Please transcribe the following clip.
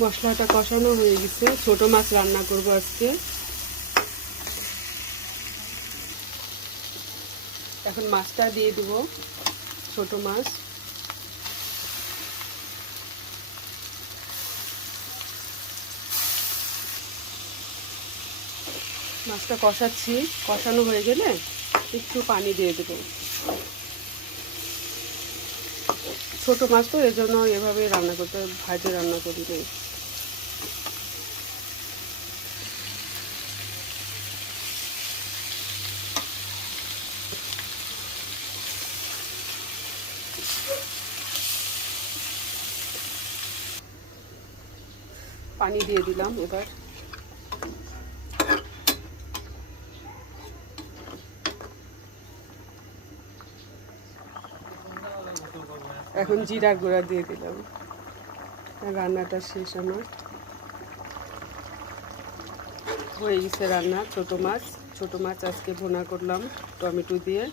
মশলাটা কষানো হয়ে গেছে, ছোট মাছ রান্না করব আজকে। এখন মাছটা দিয়ে দেব, ছোট মাছ। মাছটা কষাচ্ছি, কষানো হয়ে গেলে একটু পানি দিয়ে দেব। ছোট মাছ তো এজন্য এভাবে রান্না করতে, ভাজে রান্না করি না। পানি দিয়ে দিলাম এবার। এখন জিরার গুঁড়া দিয়ে দিলাম। রান্নাটা শেষ আমার, হয়ে গেছে রান্না। ছোট মাছ আজকে ভুনা করলাম টমেটো দিয়ে।